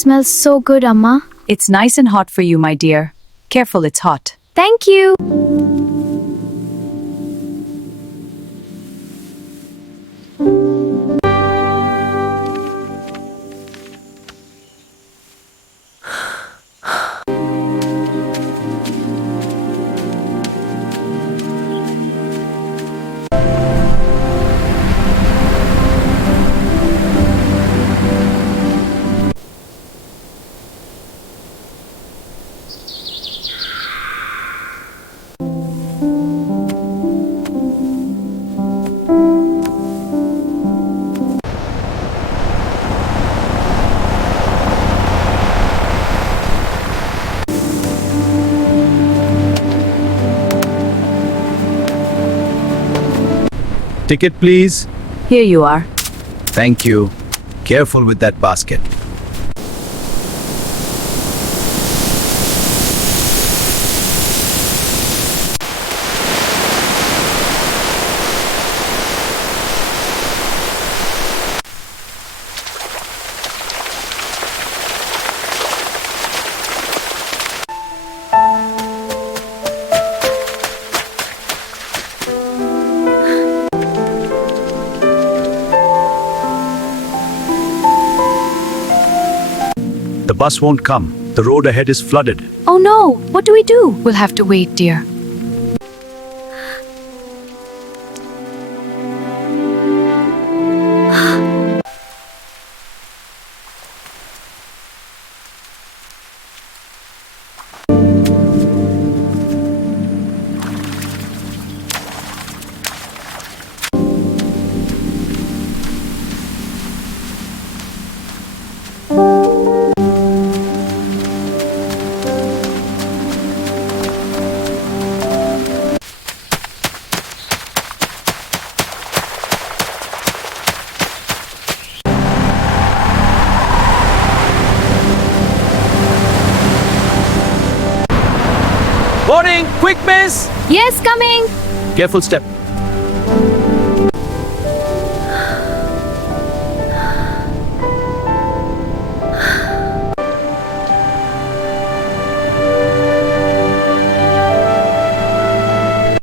smells so good, Amma. It's nice and hot for you, my dear. Careful, it's hot. Thank you. Ticket, please. Here you are. Thank you. Careful with that basket. The bus won't come. The road ahead is flooded. Oh no, what do we do? We'll have to wait, dear. Boarding! Quick, miss! Yes, coming. Careful step.